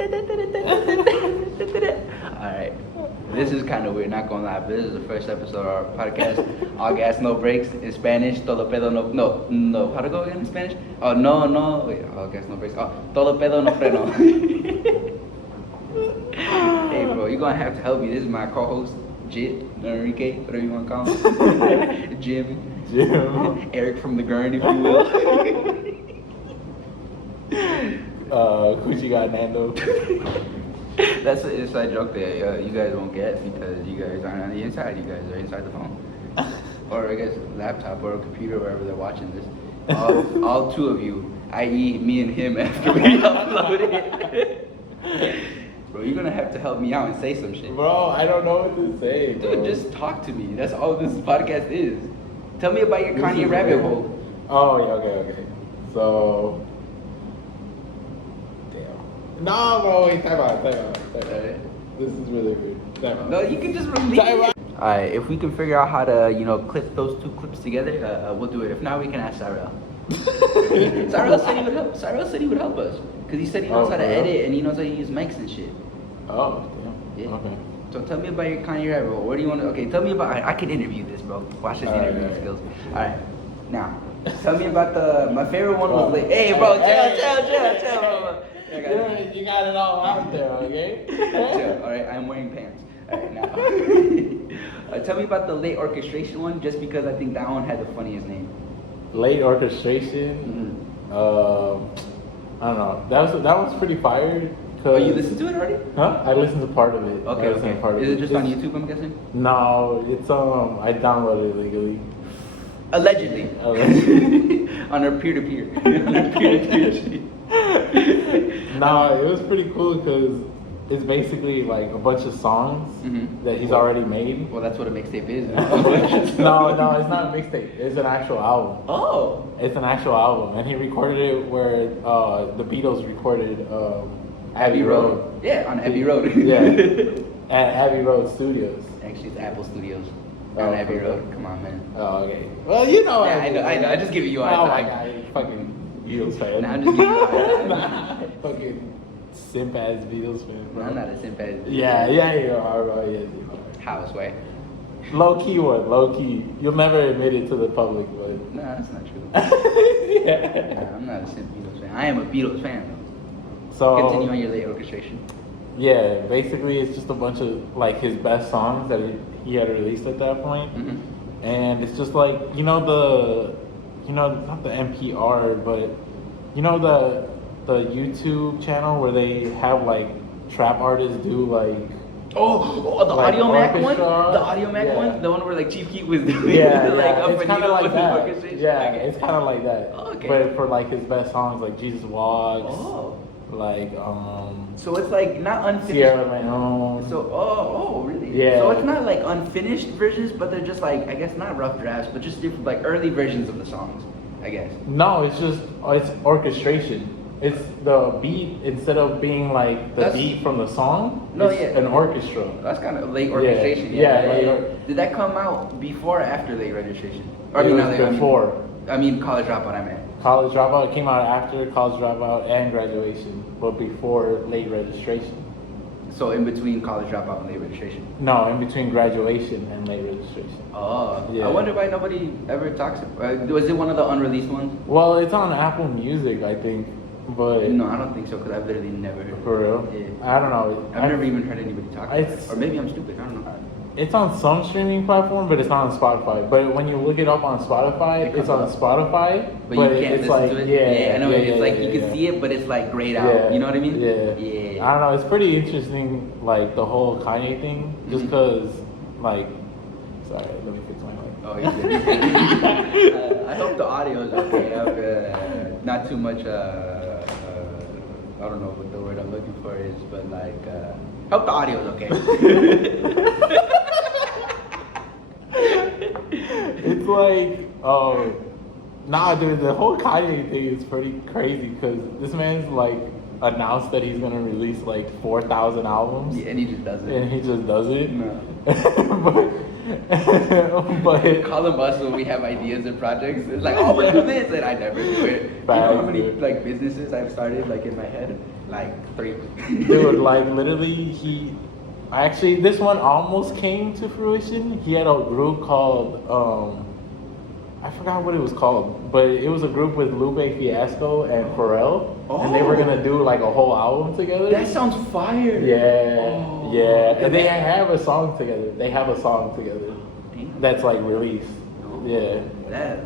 Alright. This is kind of weird, not gonna lie, but this is the first episode of our podcast. All gas, no brakes. In Spanish, todo pedo no. How to go again in Spanish? Oh, no. Wait, all gas, no brakes. Oh, todo pedo no freno. Hey, bro, you're gonna have to help me. This is my co-host, Jit, Enrique, whatever you wanna call him. Jim. Eric from the Gurn, if you will. Coochie got Nando. That's an inside joke that you guys won't get because you guys aren't on the inside. You guys are inside the phone, or I guess laptop or a computer, wherever they're watching this. All two of you, i.e., me and him, after we upload it. Bro, you're gonna have to help me out and say some shit. Bro, I don't know what to say, bro. Dude, just talk to me. That's all this podcast is. Tell me about your Kanye rabbit hole. Oh, yeah, okay. So, damn. No, bro, wait, time out. This is really weird. Time out. No, you can just release it. Alright, if we can figure out how to, clip those two clips together, we'll do it. If not, we can ask Cyrell. Cyrell said he would help. Cyrell said he would help us. Because he said he knows how to edit and he knows how to use mics and shit. Oh, damn. Yeah. Okay. So tell me about your Kanye rabbit hole. Where do you want to... Okay, tell me about... I can interview this, bro. Watch this interviewing skills. Alright. Now, tell me about my favorite one was like... Hey, bro, chill. You got it all out there, okay? Chill. Alright, I'm wearing pants. Alright, now. Tell me about the late orchestration one, just because I think that one had the funniest name. Late orchestration? I don't know. That was pretty fire. Oh, you listened to it already? Huh? I listened to part of it. Okay. Is it just on YouTube, I'm guessing? No, it's I downloaded it illegally. Allegedly. On our peer-to-peer. No, it was pretty cool because it's basically like a bunch of songs that he's already made. Well, that's what a mixtape is. No, it's not a mixtape. It's an actual album. Oh. It's an actual album, and he recorded it where the Beatles recorded Abbey Road. Yeah, on Abbey Road. Yeah, at Abbey Road Studios. Actually, it's Apple Studios on Abbey Road. Come on, man. Oh, okay. Well, you know. Yeah, I know. I just give you a hard time. Oh time. my god, you fucking Beatles fan. Nah, I'm just giving you a hard time. Fucking simp ass Beatles fan, bro. I'm not a simp ass. Yeah, you are, bro. Yeah, you are. Houseway. Low key. You'll never admit it to the public, but. No, that's not true. Yeah. Nah, I'm not a simp Beatles fan. I am a Beatles fan, though. So continue on your late orchestration. Yeah, basically it's just a bunch of like his best songs that he had released at that point. And it's just like not the NPR, but the YouTube channel where they have like trap artists do like the like Audio Mac one? orchestra. The Audio Mac one? The one where like Chief Keef was doing it's kind of like that. orchestration? Yeah, it's kind of like that. Oh, okay. But for like his best songs like Jesus Walks. Oh. Like So it's like not unfinished. Sierra Leone. So really? Yeah. So it's not like unfinished versions, but they're just like I guess not rough drafts, but just different like early versions of the songs, I guess. No, it's orchestration. It's the beat instead of being like the beat from the song. It's an orchestra. That's kind of late orchestration. Did that come out before or after late registration? Or Before. I mean College Dropout. I meant. College Dropout came out after College Dropout and Graduation, but before late registration. So in between College Dropout and late registration? No, in between Graduation and late registration. Oh, yeah. I wonder why nobody ever talks about it. Was it one of the unreleased ones? Well, it's on Apple Music, I think, but... No, I don't think so, because I've literally never heard of it. For real? Yeah. I don't know. I've never even heard anybody talk about it. Or maybe I'm stupid, I don't know. It's on some streaming platform, but it's not on Spotify. But when you look it up on Spotify, it's on Spotify. But you can't listen to it? Yeah, I know. It's like you can see it, but it's like grayed out. You know what I mean? Yeah. I don't know. It's pretty interesting, like the whole Kanye thing, just because, like, sorry, let me fix my mic. Oh, yeah. I hope the audio is okay. Not too much. I don't know what the word I'm looking for is, but like, hope the audio is okay. It's like, dude, the whole Kanye thing is pretty crazy because this man's like announced that he's gonna release like 4,000 albums. Yeah, and he just does it. And he just does it. No. but call him us when we have ideas and projects. It's like, oh, we'll do this, and I never do it. You know how many like businesses I've started like in my head? Like 3. Dude, like literally, actually this one almost came to fruition. He had a group called I forgot what it was called, but it was a group with Lupe Fiasco and Pharrell, and they were gonna do like a whole album together. That sounds fire. Yeah, Oh. yeah, and they have a song together. They have a song together Damn. that's like released. Oh. Yeah. That's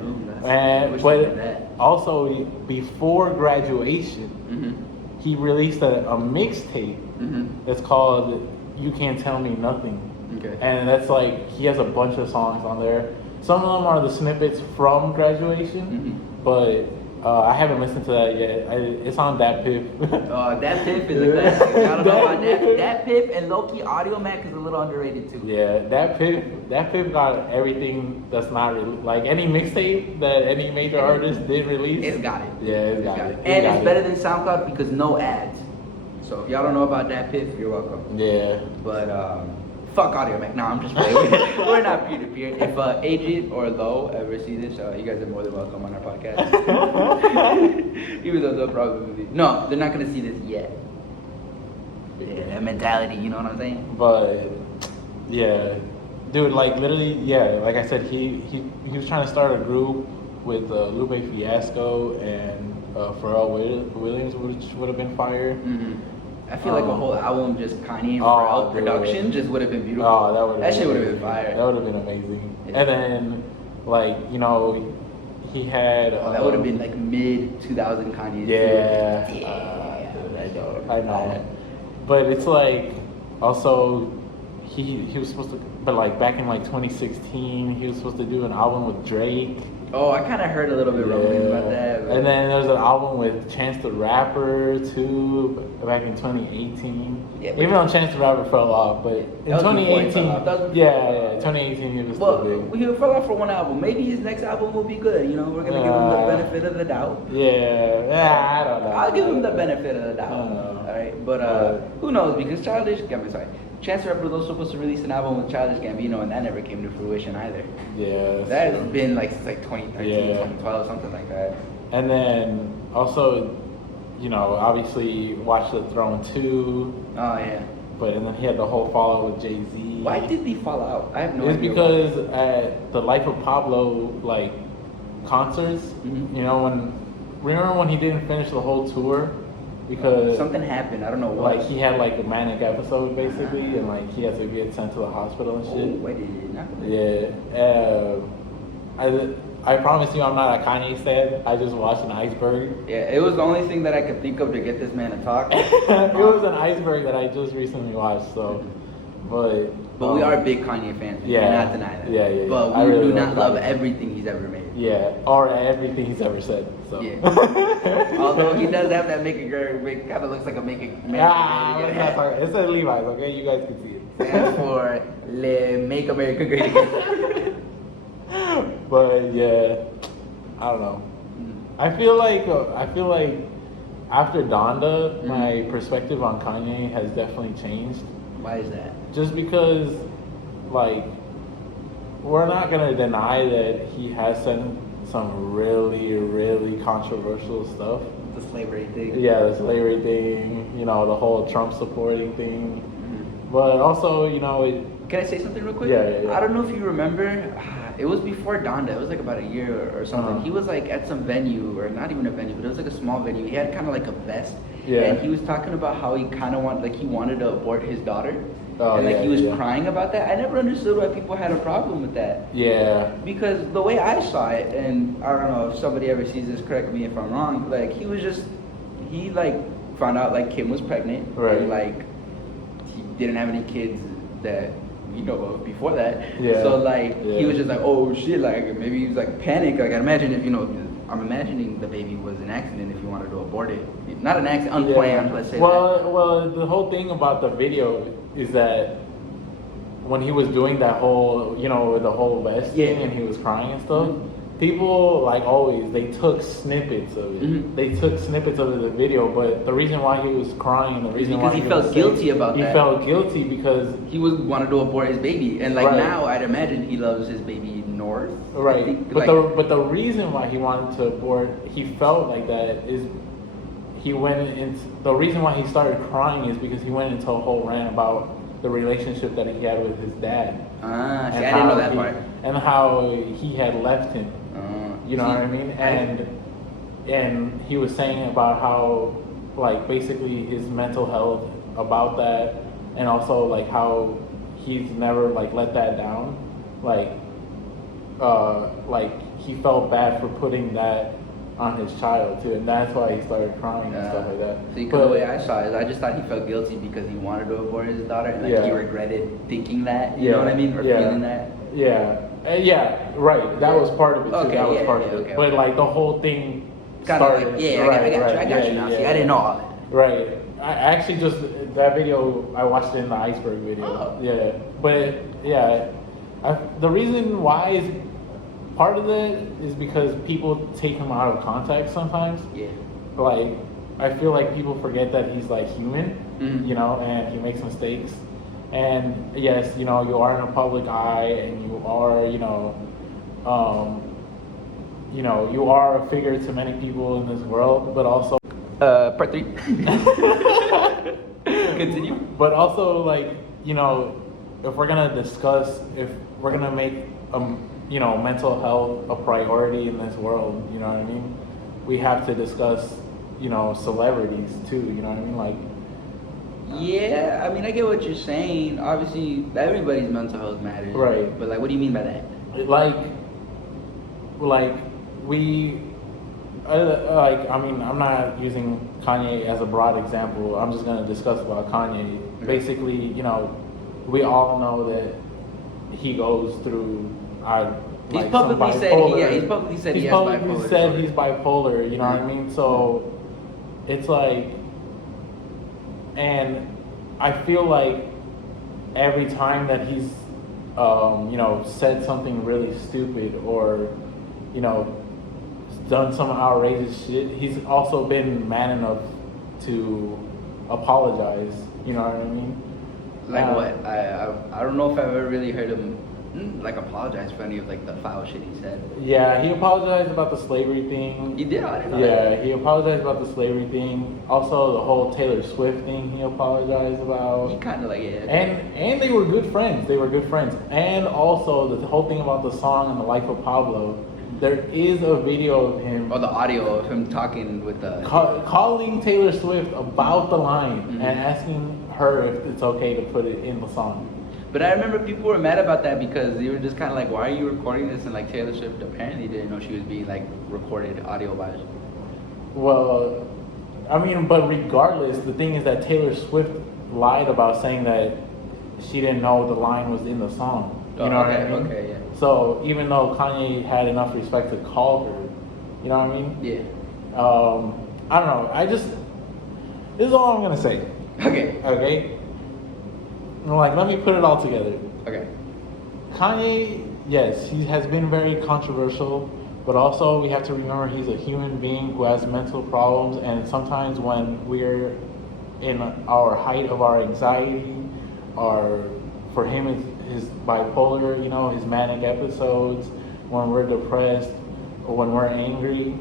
I And wish I did but that. also before graduation, Mm-hmm. he released a mixtape Mm-hmm. that's called "You Can't Tell Me Nothing," Okay. and that's like he has a bunch of songs on there. Some of them are the snippets from graduation, Mhm. but I haven't listened to that yet. It's on Dat Piff. That Piff is a classic. I don't know about that. That Piff and Loki Audio Mac is a little underrated too. Yeah, that Piff got everything that's not like any mixtape that any major artist did release. It's got it. Yeah, it's got it. And got it's it. better than SoundCloud because no ads. So if y'all don't know about that Piff, you're welcome. Yeah. But fuck Audio Mac. No, I'm just playing. We're not peer to peer. If Agent or Low ever see this, you guys are more than welcome on our podcast. Even though they'll probably no, they're not gonna see this yet. Yeah, that mentality, you know what I'm saying? But yeah, dude, like literally, yeah, like I said, he was trying to start a group with Lupe Fiasco and Pharrell Williams, which would have been fire. Mm-hmm. I feel like a whole album just Kanye and Oh, Pharrell dude. production just would have been beautiful. Oh, that shit would have been fire. That would have been amazing. Yeah. And then, like, you know, he had. That would have been like mid 2000 Kanye. Yeah. Yeah. I know. But it's like, also, he was supposed to, but like back in like 2016, he was supposed to do an album with Drake. Oh, I kind of heard a little bit rumbling about that. But And then there's an album with Chance the Rapper too, back in 2018. Yeah, but- Even though Chance the Rapper fell off, but in That was before he 2018, fell off. That was before yeah, 2018 he was still well, big. he fell off for one album. Maybe his next album will be good. You know, we're gonna give him the benefit of the doubt. Yeah, I don't know. I'll give him the benefit of the doubt. I don't know. All right, but who knows? Because Chance the Rapper was also supposed to release an album with Childish Gambino, and that never came to fruition either. Yeah. that's That has true. been like since like 2013, Yeah. 2012, something like that. And then also, you know, obviously Watch the Throne 2, Oh yeah. but and then he had the whole fallout with Jay-Z. Why did they fall out? I have no It's idea. because at the Life of Pablo like concerts, Mhm. you know, remember when he didn't finish the whole tour because Something happened. I don't know what. like he had like a manic episode basically, and like he had to get sent to the hospital and Oh, shit. why did it not? Yeah. I promise you, I'm not a Kanye fan. I just watched an iceberg. Yeah, it was the only thing that I could think of to get this man to talk. It was an iceberg that I just recently watched. So, but we are big Kanye fans. We Yeah. cannot deny that. Yeah, yeah, yeah. But I we really do not like love Kanye. everything he's ever made. yeah, or everything he's ever said. So. Yeah. Although he does have that kind of looks like a make it. Let's not talk- It says Levi's, okay? You guys can see it. Stands for Make America Great Again. But yeah, I don't know. I feel like after Donda, my perspective on Kanye has definitely changed. Why is that? Just because, like, we're not gonna deny that he has said some really, really controversial stuff. The slavery thing. Yeah, the slavery thing, you know, the whole Trump supporting thing. Mhm. But also, you know, Can I say something real quick? Yeah. I don't know if you remember. It was before Donda. It was like about a year or something. Uh-huh. He was like at some venue, or not even a venue, but it was like a small venue. He had kind of like a vest. Yeah. And he was talking about how he kind of he wanted to abort his daughter. Oh, and like yeah, he was yeah. crying about that. I never understood why people had a problem with that. yeah, Because the way I saw it, and I don't know if somebody ever sees this, correct me if I'm wrong, like he like found out like Kim was pregnant. Right. And like he didn't have any kids that we know of before that. Yeah. So like he Yeah. was just like, oh shit, like maybe he was like panicked. Like I imagine if I'm imagining the baby was an accident if you wanted to abort it. Not an accident, unplanned, Yeah. let's say Well, the whole thing about the video is that when he was doing that whole, you know, the whole vest Yeah. thing and he was crying and stuff, Mhm. people, like always, they took snippets of it. Mhm. They took snippets of the video, but the reason why he was crying, the reason because why he was felt sick, guilty about he that. felt guilty because He wanted to abort his baby. And like Right. now I'd imagine he loves his baby North. I Right, think, but like- the reason why he wanted to abort, he felt like that is he went into the reason why he started crying is because he went into a whole rant about the relationship that he had with his dad. Ah, see, and I didn't know how that he- part. And how he had left him. You know See, what I mean? And he was saying about how, like, basically his mental health about that, and also like how he's never like let that down. Like he felt bad for putting that on his child too, and that's why he started crying and stuff like that. See, 'cause the way I saw it, I just thought he felt guilty because he wanted to abort his daughter, and like he Yeah. regretted thinking that. You know what I mean, or feeling that. Yeah, yeah, right. That was part of it too. Okay, that was yeah, part yeah, of it. okay, But okay. like the whole thing Kind of started. like, yeah, right, I got you, right, I got you yeah, now. yeah, See, I didn't know all that. Right. I actually just that video I watched it in the iceberg video. Oh. Yeah, but yeah, the reason why is part of it is because people take him out of context sometimes. Yeah. Like I feel like people forget that he's like human, Mhm. you know, and he makes mistakes. And yes, you know, you are in a public eye, and you are, you are a figure to many people in this world, but also. Part 3. Continue. But also, like, you know, if we're gonna discuss, if we're gonna make, mental health a priority in this world, you know what I mean? We have to discuss, celebrities too, you know what I mean? Like, Yeah, I mean, I get what you're saying. Obviously, everybody's mental health matters. Right. But like, what do you mean by that? I'm not using Kanye as a broad example. I'm just gonna discuss about Kanye. Okay. Basically, we all know that he goes through. He's publicly said he's publicly said he has bipolar disorder. He's bipolar. You know what I mean? So it's like, and I feel like every time that he's, said something really stupid or, done some outrageous shit, he's also been man enough to apologize. You know what I mean? Like what? I don't know if I've ever really heard him like apologize for any of like the foul shit he said. Yeah, he apologized about the slavery thing. He did? I didn't know Yeah, that. he apologized about the slavery thing. Also, the whole Taylor Swift thing he apologized about. He kind of like, yeah. And they were good friends. They were good friends. And also the whole thing about the song and the life of Pablo. There is a video of him Or the audio of him talking with the... calling Taylor Swift about the line Mhm. and asking her if it's okay to put it in the song. But I remember people were mad about that because they were just kind of like, why are you recording this? And like Taylor Swift apparently didn't know she was being like recorded audio-wise. Well, I mean, but regardless, the thing is that Taylor Swift lied about saying that she didn't know the line was in the song. You know what I mean? Okay, yeah. So even though Kanye had enough respect to call her, you know what I mean? Yeah. I don't know. This is all I'm gonna say. Okay. Okay. Let me put it all together. Okay. Kanye, yes, he has been very controversial, but also we have to remember he's a human being who has mental problems, and sometimes when we're in our height of our anxiety, or for him it's his bipolar, his manic episodes, when we're depressed or when we're angry,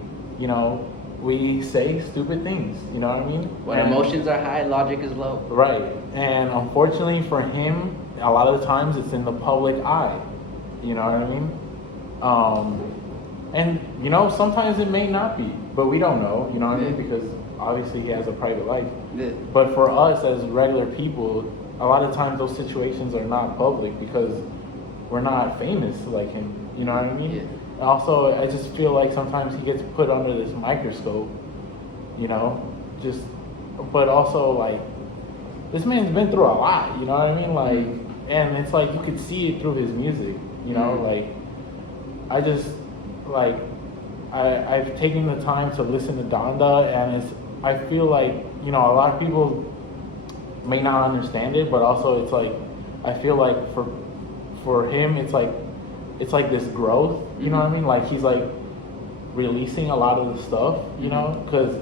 we say stupid things, you know what I mean? When And- emotions are high, logic is low. Right. And unfortunately for him, a lot of the times it's in the public eye. You know what I mean? And sometimes it may not be, but we don't know, you know what I mean? Yeah. Because obviously he has a private life. Yeah. But for us as regular people, a lot of times those situations are not public because we're not famous like him. You know what I mean? Yeah. Also, I just feel like sometimes he gets put under this microscope, but also like, this man's been through a lot, you know what I mean? Like, and it's like, you could see it through his music, Mhm. like, I've taken the time to listen to Donda, and I feel like, a lot of people may not understand it, but also it's like, I feel like for him, it's like this growth, you know what I mean? Like, he's like releasing a lot of the stuff, because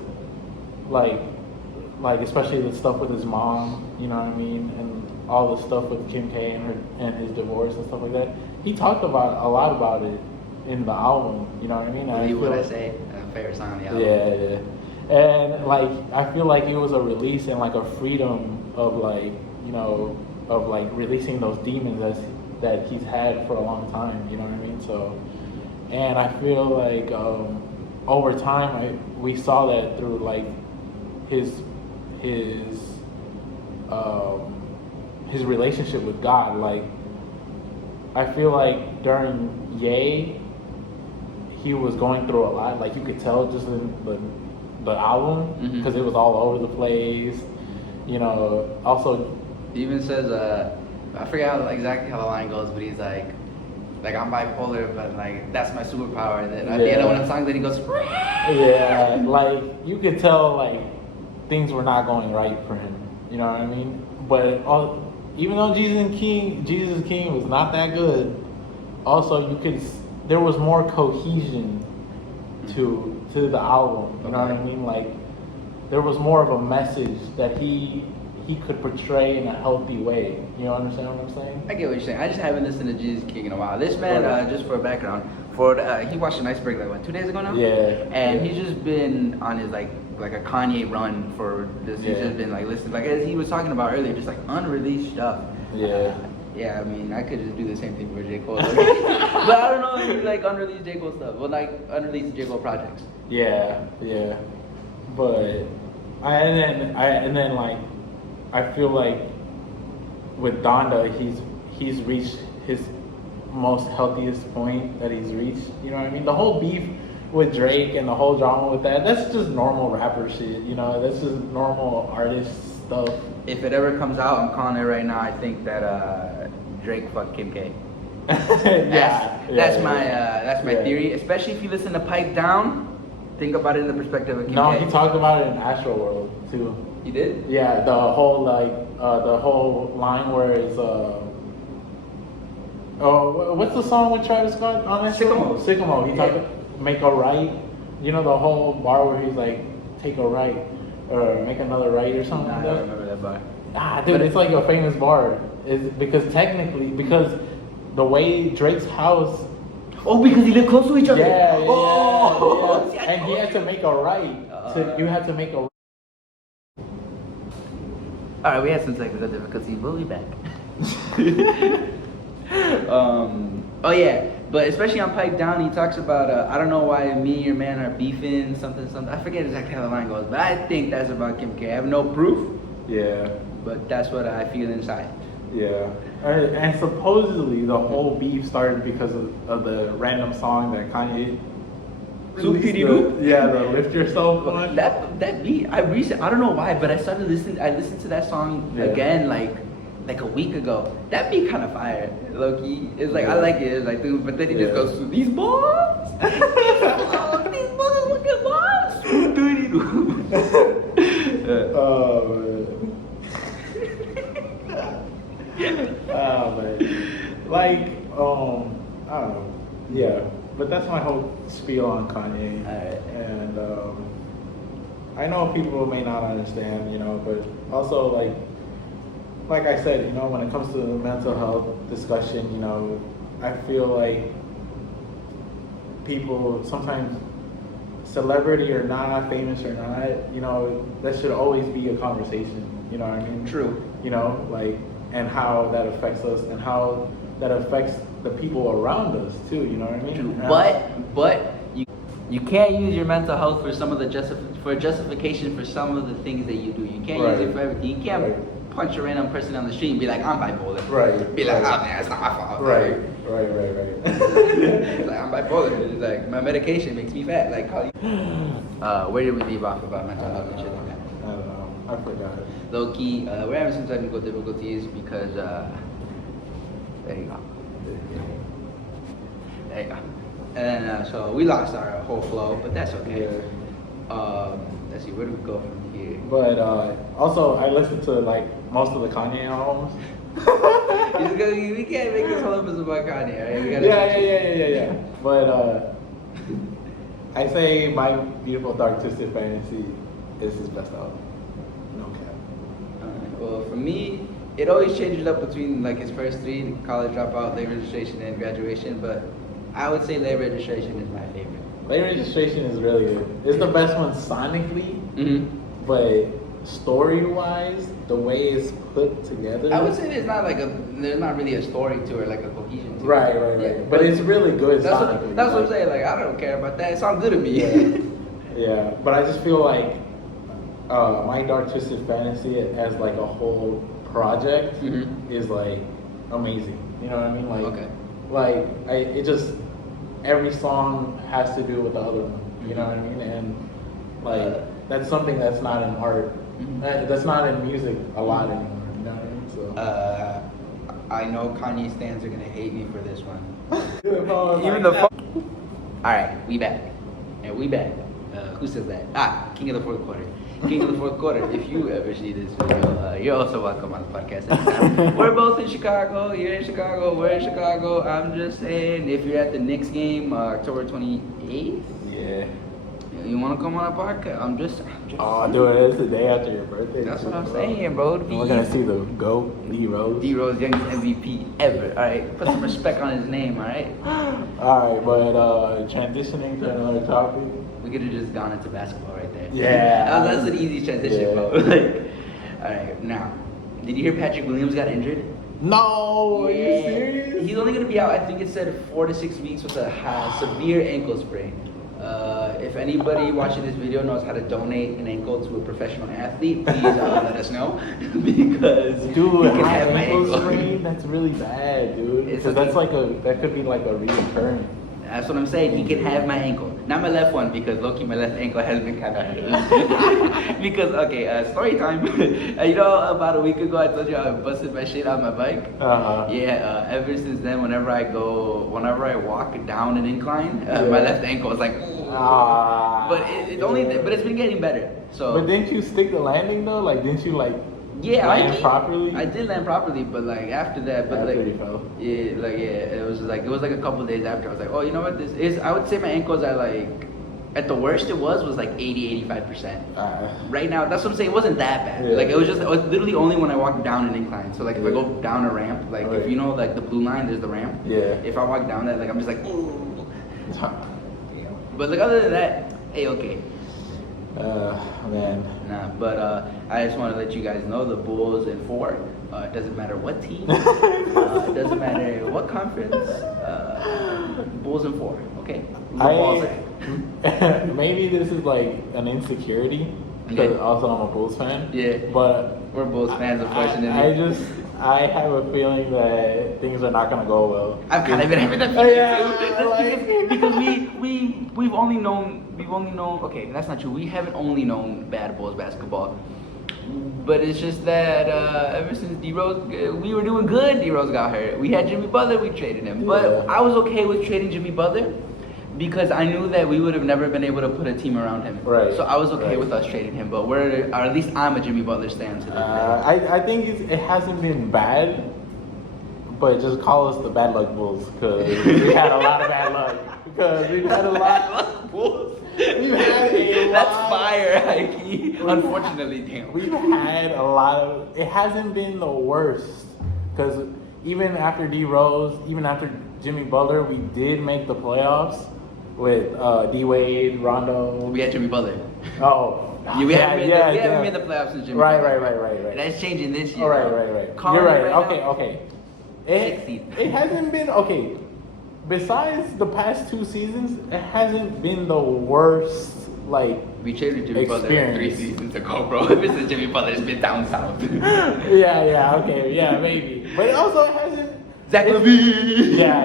like especially the stuff with his mom, you know what I mean, and all the stuff with Kim K and his divorce and stuff like that. He talked about a lot about it in the album, you know what I mean? And Believe feel what I like- say. Favorite song on the album. Yeah, yeah. And like I feel like it was a release and like a freedom of like, you know, of like releasing those demons that he's had for a long time, you know what I mean? So, and I feel like over time we saw that through like his his his relationship with God. Like I feel like during Ye, he was going through a lot. Like you could tell just in the album because it was all over the place. You know, also He even says, I forget exactly how the line goes, but he's like I'm bipolar, but like that's my superpower. And then at the end of one of the songs, then he goes, yeah, like you could tell like things were not going right for him. You know what I mean? But even though Jesus King was not that good, also there was more cohesion to the album. You know what I mean? Like there was more of a message that he could portray in a healthy way. You understand what I'm saying? I get what you're saying. I just haven't listened to Jesus King in a while. This man, just for background, he watched an Iceberg like what, 2 days ago now? Yeah. And he's just been on his like a Kanye run for this. He's just been like listening, like as he was talking about earlier, just like unreleased stuff. Yeah. Yeah, I mean, I could just do the same thing for J. Cole. But I don't know if you like unreleased J. Cole stuff. Well, like unreleased J. Cole projects. Yeah. But and then like I feel like with Donda, he's reached his most healthiest point that he's reached. You know what I mean? The whole beef with Drake and the whole drama with that's just normal rapper shit. You know, that's just normal artist stuff. If it ever comes out, I'm calling it right now. I think that Drake fucked Kim K. That's my theory. Especially if you listen to Pipe Down. Think about it in the perspective of Kim K. No, he talked about it in Astro World too. He did? Yeah, the whole line where it's what's the song with Travis Scott on that? Sycamore. He talked make a right. You know the whole bar where he's like take a right or make another right or something like that. I don't remember that bar. Dude, it's like a famous bar. Is because the way Drake's house. Oh, because he lived close to each other. Yeah. Yeah. And he had to make a right. You had to make a. All right, we had some technical difficulties. We'll be back. Oh yeah, but especially on Pipe Down, he talks about I don't know why me and your man are beefing something. I forget exactly how the line goes, but I think that's about Kim K. I have no proof. Yeah. But that's what I feel inside. Yeah. And supposedly the whole beef started because of the random song that Kanye. Yeah, the Lift Yourself one. That beat, I don't know why, but I listened to that song again like a week ago. That beat kind of fire, low key. It's like I like it. It's like dude, but then he just goes through these bombs. These motherfucking bombs. Oh man. Like I don't know. Yeah. But that's my whole spiel on Kanye. Alright. And I know people may not understand, you know, but also like I said, you know, when it comes to the mental health discussion, you know, I feel like people sometimes, celebrity or not, famous or not, you know, that should always be a conversation, you know what I mean? True. You know, like, and how that affects us and how that affects the people around us too, you know what I mean? True. But you can't use your mental health for some of the justification for some of the things that you do. You can't use it for everything. You can't punch a random person on the street and be like, I'm bipolar. Right. Be like, oh man, it's not my fault. Right. It's like I'm bipolar. It's like my medication makes me fat. Like how where did we leave off about mental health and shit like that? I don't know. I forgot. Low key, we're having some technical difficulties because there you go. There you go. And so we lost our whole flow, but that's okay. Yeah. Let's see, where do we go from here? But also, I listened to like most of the Kanye albums. We can't make this whole episode about Kanye, right? We gotta Yeah. But I say My Beautiful Dark Twisted Fantasy is his best album. No cap. Well, for me, it always changes up between like his first three: College Dropout, Late Registration, and Graduation. But I would say Late Registration is my favorite. Late Registration is really good. It's the best one sonically. but story-wise, the way it's put together, I would say there's not really a story to it, like a cohesion to it. right. Yeah, But it's really good. That's sonically. what I'm saying. Like, I don't care about that. It sounds good to me. Yeah, but I just feel like My Dark Twisted Fantasy as like a whole project is like amazing. You know what I mean? Like, Okay. Like it just every song has to do with the other one. You know what I mean? And like that's something that's not in art. That's not in music a lot anymore. You know what I mean? So. I know Kanye stans are gonna hate me for this one. Even Alright, we back. And we back. Who says that? King of the Fourth Quarter. King of the Fourth Quarter. If you ever see this video, you're also welcome on the podcast anytime. We're both in Chicago. You're in Chicago. We're in Chicago. I'm just saying, if you're at the Knicks game, October 28th, Yeah. you want to come on a podcast? I'm just. Oh, dude, it's the day after your birthday. That's too, what I'm bro. saying, bro. And we're gonna see the GOAT, D Rose. D Rose, youngest MVP ever. All right, put some respect on his name. All right. All right, but transitioning to another topic. We could have just gone into basketball right there. Yeah. That's an easy transition, Yeah. bro. Like, all right, now, did you hear Patrick Williams got injured? No, are you Yeah. serious? He's only gonna be out. I think it said 4 to 6 weeks with a severe ankle sprain. If anybody watching this video knows how to donate an ankle to a professional athlete, please let us know because Dude, he can high have my ankle ankle. sprain, that's really bad, dude. It's Because okay. that could be like a reoccurring. That's what I'm saying. He can have my ankle, not my left one, because low-key my left ankle has been kind of because story time. You know, about a week ago I told you I busted my shit on my bike. Yeah. Ever since then, whenever I walk down an incline, my left ankle is like. Ooh. But it's been getting better. So. But didn't you stick the landing though? Like, didn't you like? Yeah, land properly. I did land properly, but like after that, but After like you fell. it was like a couple days after. I was like, oh, you know what this is? I would say my ankles are like, at the worst it was like 80-85%. Right now, that's what I'm saying. It wasn't that bad. Yeah. Like it was literally only when I walked down an incline. So like if I go down a ramp, like if you know like the blue line, there's the ramp. Yeah. If I walk down that, like I'm just like, ooh. But like other than that, okay. Man. Nah, but I just want to let you guys know the Bulls in 4. It doesn't matter what team. It doesn't matter what conference. Bulls in 4. Okay. Balls Maybe this is like an insecurity because also I'm a Bulls fan. Yeah. But we're Bulls fans, unfortunately. I have a feeling that things are not gonna go well. I've kind of been having that feeling too. like- Because we've only known. Okay, that's not true. We haven't only known bad Bulls basketball. But it's just that ever since D Rose, we were doing good. D Rose got hurt. We had Jimmy Butler. We traded him. But Yeah. I was okay with trading Jimmy Butler because I knew that we would have never been able to put a team around him. Right. So I was okay Right. with us trading him. But or at least I'm a Jimmy Butler stan to this day. I think it hasn't been bad, but just call us the bad luck Bulls because we had a lot of bad luck. Because we've had a lot. Bulls. We've had a That's lot. fire, Ike. Unfortunately, damn. We've had a lot of. It hasn't been the worst because even after D Rose, even after Jimmy Butler, we did make the playoffs with D Wade, Rondo. We had Jimmy Butler. Oh, We haven't yeah. made the playoffs since Jimmy Right. Butler. That's changing this year. All right. Calling You're right. it right Okay. now. It hasn't been okay. Besides the past 2 seasons, it hasn't been the worst. Like We traded Jimmy Butler 3 Experience. seasons ago, bro. Ever since Jimmy Butler's been down south. yeah, maybe. But it also hasn't. Zach it's- LaVine. Yeah.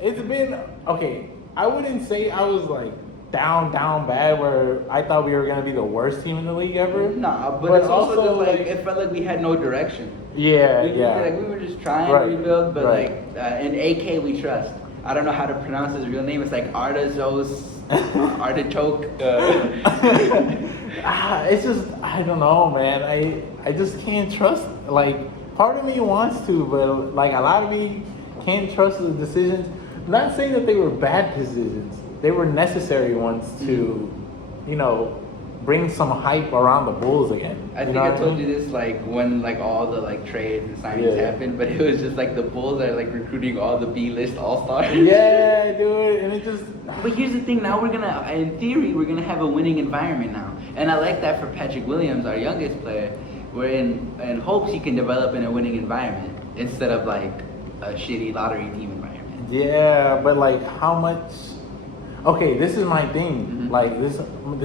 It's been okay. I wouldn't say I was like down bad where I thought we were gonna be the worst team in the league ever. Nah, but But it's also also, just like like- it felt like we had no direction. Yeah. Like we were just trying Right, to rebuild, but right. and AK we trust. I don't know how to pronounce his real name. It's like Artichoke. It's just I don't know, man. I just can't trust. Like part of me wants to, but like a lot of me can't trust the decisions. I'm not saying that they were bad decisions. They were necessary ones to, bring some hype around the Bulls again. I think I told you this like when like all the like trades and signings Yeah. happened, but it was just like the Bulls are like recruiting all the B-list all-stars. Yeah, dude, and it just. But here's the thing, now in theory, we're gonna have a winning environment now. And I like that for Patrick Williams, our youngest player, we're in hopes he can develop in a winning environment instead of like a shitty lottery team environment. Yeah, but like how much? Okay, this is my thing. Mhm. Like this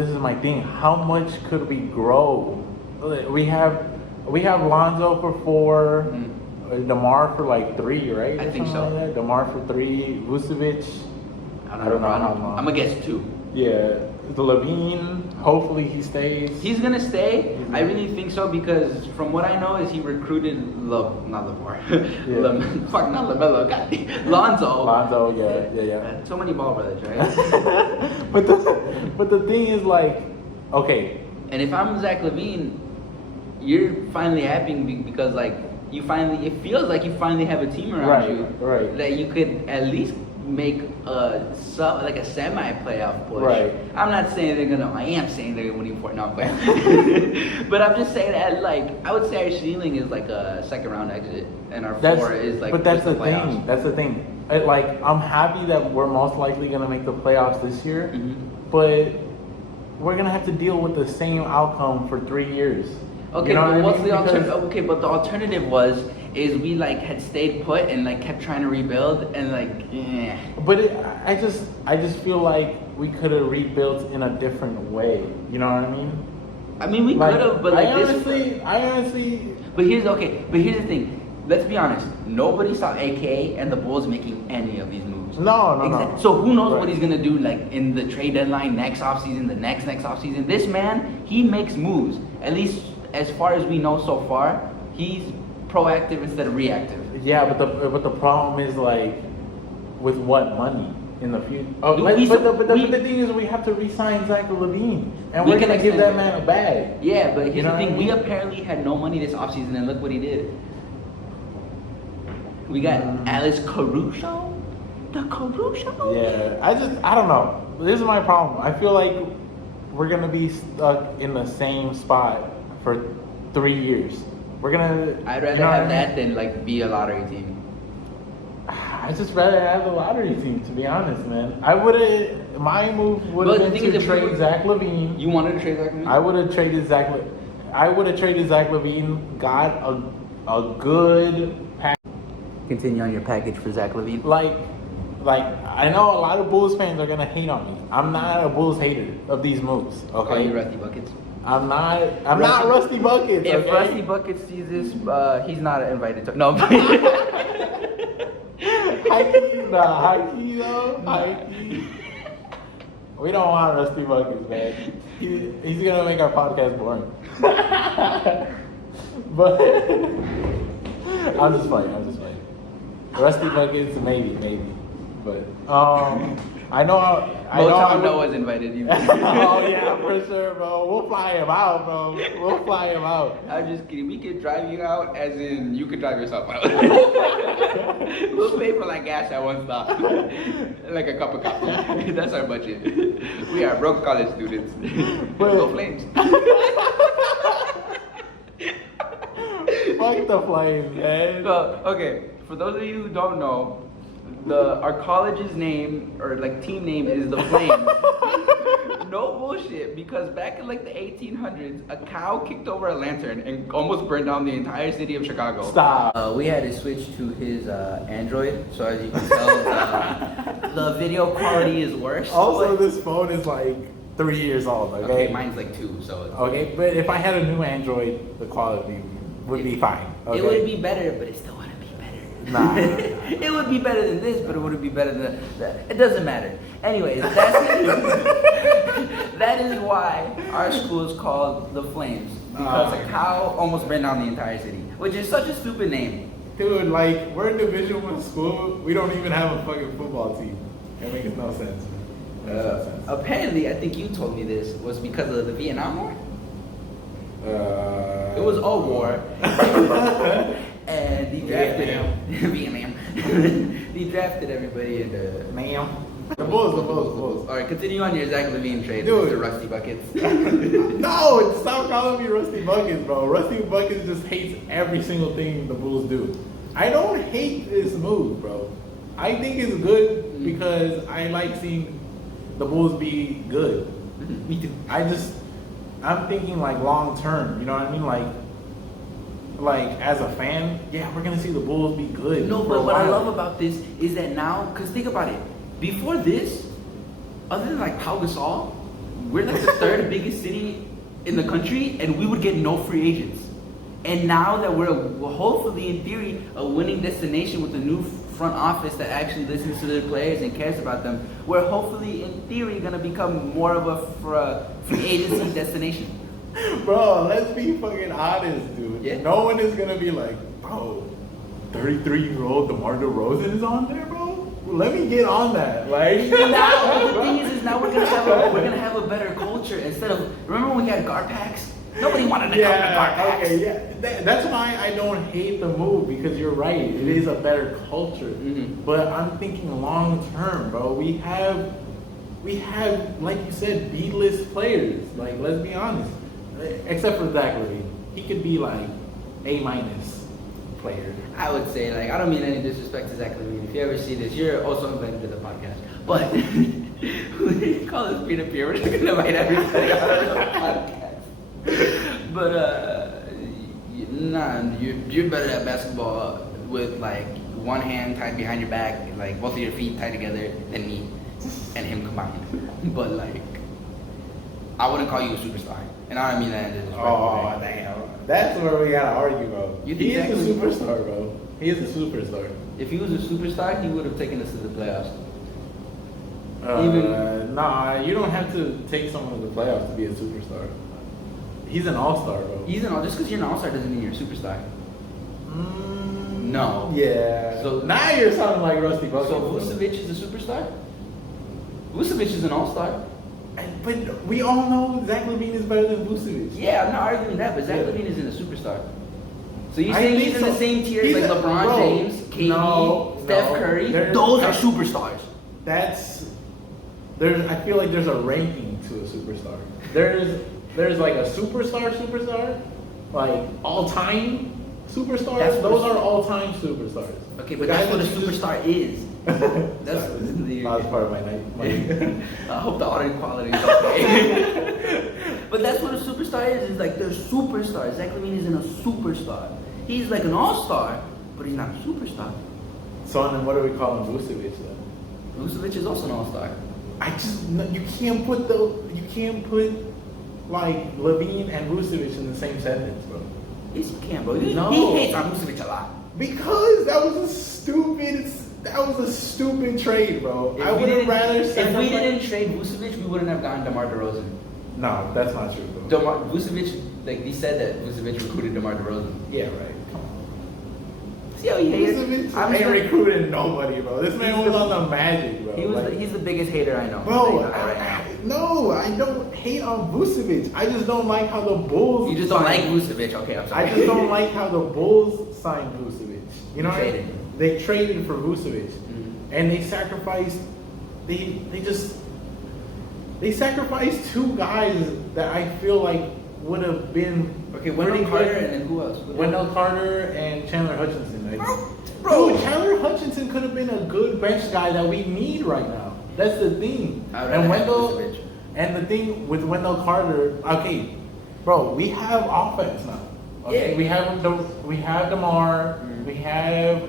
is my thing. How much could we grow? We have Lonzo for 4, DeMar for like 3, right? I Or think something so. Like that. DeMar for 3, Vucevic. I don't know how long. I'm gonna guess 2. Yeah, the Levine. Hopefully he stays. He's gonna stay. I really think so because from what I know is he recruited not LeVar, fuck not LaMelo, God, Lonzo. Lonzo, yeah. So many ball brothers, right? but the thing is like, okay, And if I'm Zach Levine, you're finally happy because like it feels like you finally have a team around Right, you right. that you could at least make a semi-playoff push. Right. I'm not saying they're gonna. I am saying they're gonna win for not playing. But I'm just saying that like I would say our ceiling is like a second round exit, and our floor is like. But that's just the playoffs. thing. That's the thing. Like I'm happy that we're most likely gonna make the playoffs this year, Mhm. but we're gonna have to deal with the same outcome for 3 years. Okay, You know but what I what's mean? the Because- alternative? Okay, but the alternative is we like had stayed put and like kept trying to rebuild and like, yeah. But I just feel like we could have rebuilt in a different way. You know what I mean? I mean, we could have, but like I this. honestly. But here's the thing. Let's be honest. Nobody saw AKA and the Bulls making any of these moves. No. So who knows what Right. he's gonna do like in the trade deadline next offseason, the next offseason. This man, he makes moves. At least as far as we know so far, he's proactive instead of reactive. Yeah, but the problem is like, with what money in the future? Oh, We- but we- the thing is, we have to re-sign Zach Levine, and We we're can gonna give extend that it. man a bag. Yeah, but here's You know the thing. what I We mean? apparently had no money this offseason, and look what he did. We got Alex Caruso. The Caruso. Yeah, I don't know. This is my problem. I feel like we're gonna be stuck in the same spot for 3 years. We're gonna. I'd rather you know what have I that mean? than like be a lottery team. I just rather have the lottery team, to be honest, man. I would have. My move would But have the been thing to is, if we trade were- Zach Levine. You wanted to trade Zach Levine? I would have traded Zach. I would have traded Zach Levine. Got a good pack. Continue on your package for Zach Levine. Like I know a lot of Bulls fans are gonna hate on me. I'm not a Bulls hater of these moves. Call Okay. you Rusty Buckets. I'm not Rusty Buckets. If okay? Rusty Buckets sees this, he's not invited to. No. High key though. High key. We don't want Rusty Buckets, man. He's gonna make our podcast boring. But I'm just playing. Rusty Buckets, maybe. But I know. Motown Noah's invited you. Oh yeah, for sure, bro. We'll fly him out, bro. We'll fly him out. I'm just kidding. We could drive you out, as in you could drive yourself out. We'll pay for like gas at one stop, like a cup of coffee. That's our budget. We are broke college students. Go Flames. Fuck the Flames, man. So, okay, for those of you who don't know, our college's name or like team name is the Flames. No bullshit, because back in like the 1800s, a cow kicked over a lantern and almost burned down the entire city of Chicago. Stop. We had to switch to his Android, so as you can tell, the video quality is worse. Also, this phone is like 3 years old. Okay, mine's like 2, so it's Okay, but if I had a new Android, the quality would be fine. Okay? It would be better, but it still wouldn't be better. Nah. It would be better than this, but it wouldn't be better than that. It doesn't matter. Anyways, that is why our school is called the Flames, because a cow almost burned down the entire city, which is such a stupid name. Dude, like, we're a Division I school. We don't even have a fucking football team. That makes no sense. Apparently, I think you told me this was because of the Vietnam War. It was a war. And they drafted Vietnam. They drafted everybody in the. Ma'am. The Bulls. All right, continue on your Zach Levine trade, Dude. Mr. Rusty Buckets. No, stop calling me Rusty Buckets, bro. Rusty Buckets just hates every single thing the Bulls do. I don't hate this move, bro. I think it's good because I like seeing the Bulls be good. Me too. I just I'm thinking like long term. You know what I mean? Like as a fan, yeah, we're gonna see the Bulls be good. No, for a but what I while. love about this is that now, because think about it, before this, other than like Pau Gasol, we're like the third biggest city in the country, and we would get no free agents. And now that we're hopefully, in theory, a winning destination with a new front office that actually listens to their players and cares about them, we're hopefully, in theory, gonna become more of a free agency destination. Bro, let's be fucking honest, dude. Yeah. No one is gonna be like, bro, 33-year-old DeMar DeRozan is on there, bro. Let me get on that. Like Now the thing is now we're gonna have a better culture instead of, remember when we had guard packs? Nobody wanted to come to guard packs. Okay, yeah. That's why I don't hate the move, because you're right. It is a better culture. Mhm. But I'm thinking long term, bro. We have, like you said, B-list players. Like, let's be honest. Except for Zach LaVine, he could be like A- player. I would say, like, I don't mean any disrespect to Zach LaVine. If you ever see this, you're also invited to the podcast. But we call this peanut beer. We're just gonna invite everybody on the podcast. But nah, you're better at basketball with like one hand tied behind your back, like both of your feet tied together, than me and him combined. But like, I wouldn't call you a superstar, and I don't mean that in a disrespectful way. Damn. That's where we gotta argue, bro. You He think is a Zach LaVine- superstar, bro. He is a superstar. If he was a superstar, he would have taken us to the playoffs. Even- Nah, you don't have to take someone to the playoffs to be a superstar. He's an all-star, bro. He's an all. Just because you're an all-star doesn't mean you're a superstar. No. Yeah. So- now you're sounding like Rusty Bucket. So bro. Vucevic is a superstar. Vucevic is an all-star. But we all know Zach LaVine is better than Vucevic. Yeah, I'm not arguing that, but Zach Yeah. LaVine isn't a superstar. So you're I saying think he's in the so. same tier He's as like a- LeBron bro, James, KD, no, Steph no. Curry? There's- Those are superstars. I feel like there's a ranking to a superstar. There's like a superstar, like all-time superstars. That's what Those a- are all-time superstars. Okay, The but guys that's what a that you just- superstar is. That's Sorry, the- that was part of my night. I hope the audio quality is okay. But that's what a superstar is like they're superstars. Zach LaVine isn't a superstar. He's like an all-star, but he's not a superstar. So then, what do we call him, Vucevic then? Vucevic is also an all-star. You can't put like Levine and Vucevic in the same sentence, bro. Yes, you can, bro. No. He hates on Vucevic a lot. Because that was a stupid trade, bro. I would have rather If we sacrifice- didn't trade Vucevic, we wouldn't have gotten DeMar DeRozan. No, that's not true, bro. Vucevic, like he said that Vucevic recruited DeMar DeRozan. Yeah, right. Come on. See how he hates? Vucevic I'm ain't just- recruiting nobody, bro. This man He's was the- on the Magic, bro. He was. Like, He's the biggest hater I know. bro, Like, right now. no, I don't hate on Vucevic. I just don't like how the Bulls. You just don't like signed- Vucevic. Okay, I'm sorry. I just don't like how the Bulls signed Vucevic. You know, what I Traded. mean? They traded for Vucevic, Mhm. and they sacrificed. They sacrificed two guys that I feel like would have been Okay, Wendell pretty Carter good. and then who else? Wendell Carter and Chandler Hutchinson. Bro. Dude, Chandler Hutchinson could have been a good bench guy that we need right now. That's the thing. I would rather have Vucevic. And the thing with Wendell Carter, okay, bro, we have offense now. Okay, Yeah. we have DeMar, Mhm. we have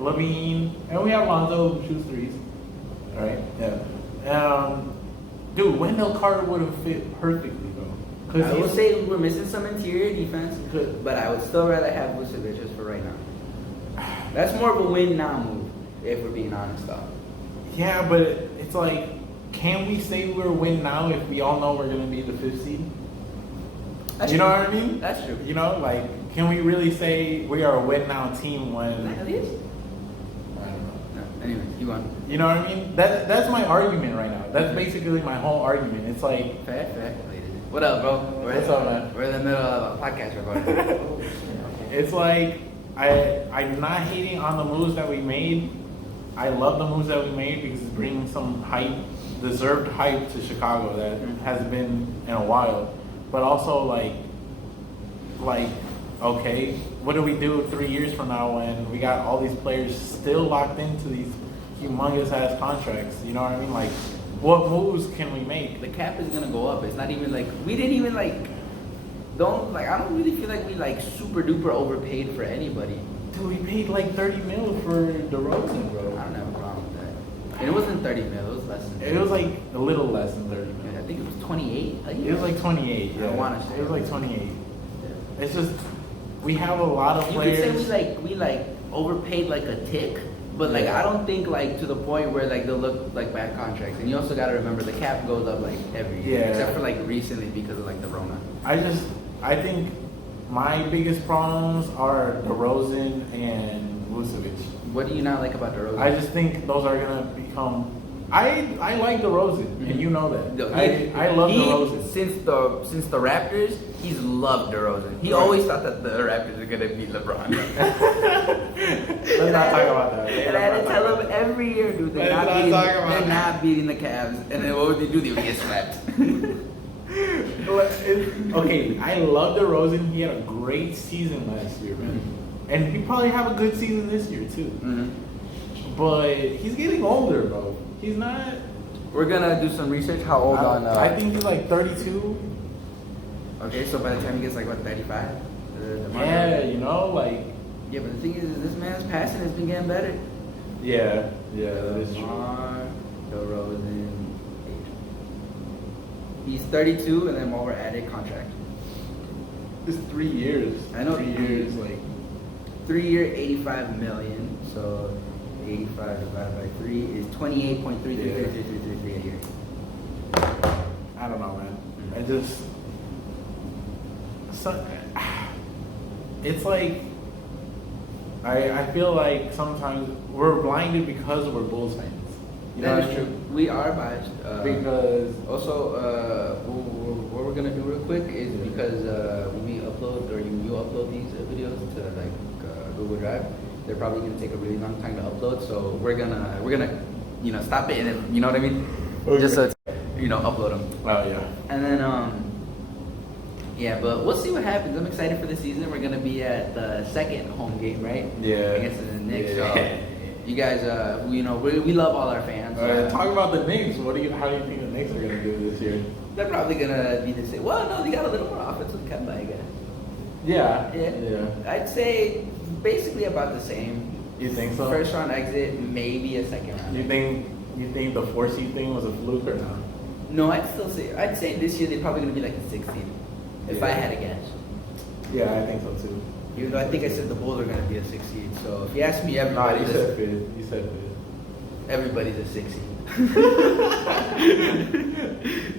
Levine, and we have Lonzo who shoots threes. All right, yeah. Dude, Wendell Carter would have fit perfectly, bro. I would say we're missing some interior defense, Good. but I would still rather have Vucevic just for right now. That's more of a win now move, if we're being honest, though. Yeah, but it's like, can we say we're win now if we all know we're gonna be the 5th seed? That's You know true. what I mean? That's true. You know, like, can we really say we are a win now team when? That is. I don't know. No, anyway, you want You know what I mean? That's my argument right now. That's basically my whole argument. It's like, fact. What up, bro? What's up, man? We're in the middle of a podcast recording. it's like I'm not hating on the moves that we made. I love the moves that we made because it's bringing some hype, deserved hype to Chicago that hasn't been in a while. But also like, okay, what do we do 3 years from now when we got all these players still locked into these humongous ass contracts? You know what I mean? Like, What moves can we make? The cap is gonna go up. It's not even like we didn't even like. Don't like. I don't really feel like we like super duper overpaid for anybody. Dude, we paid like 30 mil for DeRozan, I bro. don't have a problem with that. And it wasn't 30 mil. It was less than. It was like a little less than 30 mil. I think it was 28. It was like 28. Yeah. I wanna say It was like 28. Yeah. It's just we have a lot of You could players. say we overpaid like a tick, but like Yeah. I don't think like to the point where like they'll look like bad contracts. And you also got to remember the cap goes up like every year, Yeah. except for like recently because of like the Rona. I think my biggest problems are DeRozan and Vucevic. What do you not like about DeRozan? I just think those are gonna become. I like DeRozan, and you know that. I love DeRozan. Since the Raptors, he's loved DeRozan. He Right. always thought that the Raptors were gonna beat LeBron. Let's not talk about that. And I had to tell him every year, dude, Let's not talk about they're that. not beating the Cavs. And then what would they do? They would get swept. Okay, I love DeRozan. He had a great season last year, man, and he probably have a good season this year too. Mhm. But he's getting older, bro. He's not. We're gonna do some research. How old on? I think he's like 32. Okay, so by the time he gets like what 35? Yeah, you know, like. Yeah, but the thing is, this man's passing has been getting better. Yeah, that is true. DeMar DeRozan. He's 32, and then more added contract. It's 3 years. I know. 3 years, like. 3 year, 85 million. So 85 divided by 3 is 28.333333 a year. I don't know, man. Mhm. I just. It's like. I feel like sometimes we're blinded because we're Bulls fans. You know That what is I true. mean? We are biased. Because. Also, what we're gonna do real quick is because when we upload or you upload these videos to like Google Drive, they're probably gonna take a really long time to upload. So we're gonna stop it and then, you know what I mean? Okay. Just so it's, upload them. Oh, yeah. And then yeah, but we'll see what happens. I'm excited for the season. We're gonna be at the second home game, right? Yeah. Against the Knicks. Yeah. So you guys, we love all our fans. Talk about the Knicks. How do you think the Knicks are going to do this year? They're probably gonna be the same. Well, no, they got a little more offensive Kemba, I guess. Yeah. Yeah. I'd say basically about the same. You think so? First round exit, maybe a second round. You think the 4 seed thing was a fluke or not? No, I'd say this year they're probably gonna be like the 6th seed, if I Yeah. had to guess. Yeah, I think so too. Even though I think I said the Bulls are gonna be a 6th seed. So if you ask me, Nah, everybody's you said 5th. You said 5th. everybody's a 6th seed.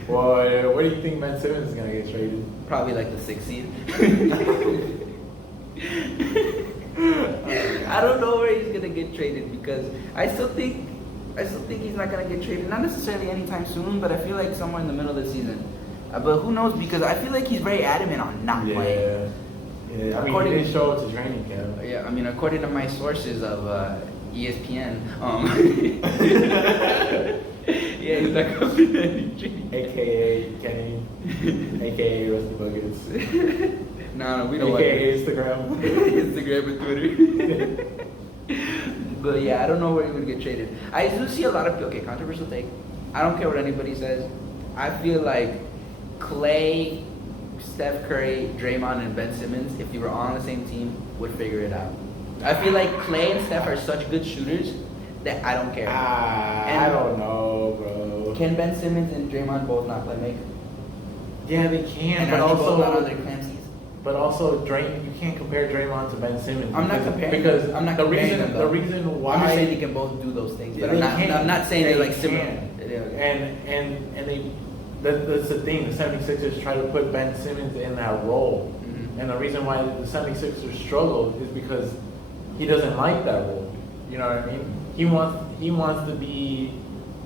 Well, where do you think Ben Simmons is going to get traded? Probably like the 6th seed. I don't know where he's gonna get traded because I still think he's not gonna get traded. Not necessarily anytime soon, but I feel like somewhere in the middle of the season. But who knows? Because I feel like he's very adamant on not playing. Yeah. I mean, According- he didn't show up to training camp. Yeah, I mean, according to my sources of ESPN, yeah, he's not gonna be any training. AKA Kenny. AKA Rusty Buckets. No, we don't want AKA Instagram. Instagram and Twitter. But yeah, I don't know where he would get traded. I do see a lot of controversial take. I don't care what anybody says. I feel like Clay, Steph Curry, Draymond, and Ben Simmons, if they were all on the same team, would figure it out. I feel like Clay and Steph are such good shooters that I don't care. I don't know, bro. Can Ben Simmons and Draymond both not play make? Yeah, they can, And but are they both not on also, their clamsies? You can't compare Draymond to Ben Simmons. I'm not because- comparing because them. I'm not the comparing reason them, the though. reason why I'm just saying they can both do those things, but they I'm can. not saying they're like similar. can. Yeah. And that's the thing. The 76ers try to put Ben Simmons in that role. Mhm. And the reason why the 76ers struggle is because he doesn't like that role. You know what I mean? He wants to be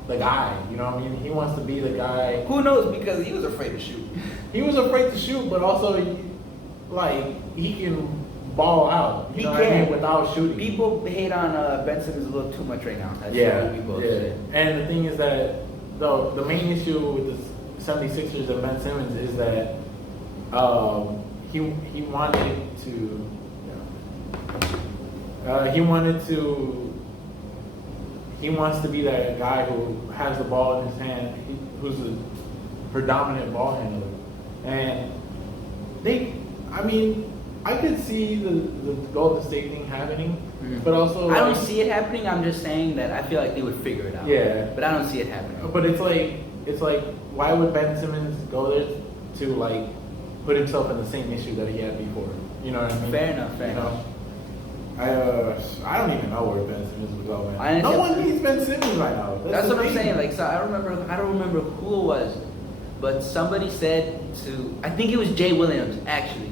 the guy. You know what I mean? He wants to be the guy. Who knows? Because he was afraid to shoot. He was afraid to shoot, but also he can ball out. You He know what I can. mean? Without shooting. People hate on Ben Simmons a little too much right now. That's Yeah, what we both yeah. say. And the thing is that the main issue with the 76ers and Ben Simmons is that he wanted to he wants to be that guy who has the ball in his hand, who's a predominant ball handler. And I could see the Golden State thing happening, but also I don't see it happening. I'm just saying that I feel like they would figure it out. Yeah. But I don't see it happening. But it's like, why would Ben Simmons go there to like put himself in the same issue that he had before? You know what I mean? Fair enough. Fair enough. I don't even know where Ben Simmons would go, man. I No one needs Ben Simmons right now. That's the what I'm thing. saying. Like, so I don't remember who it was, but somebody said I think it was Jay Williams actually.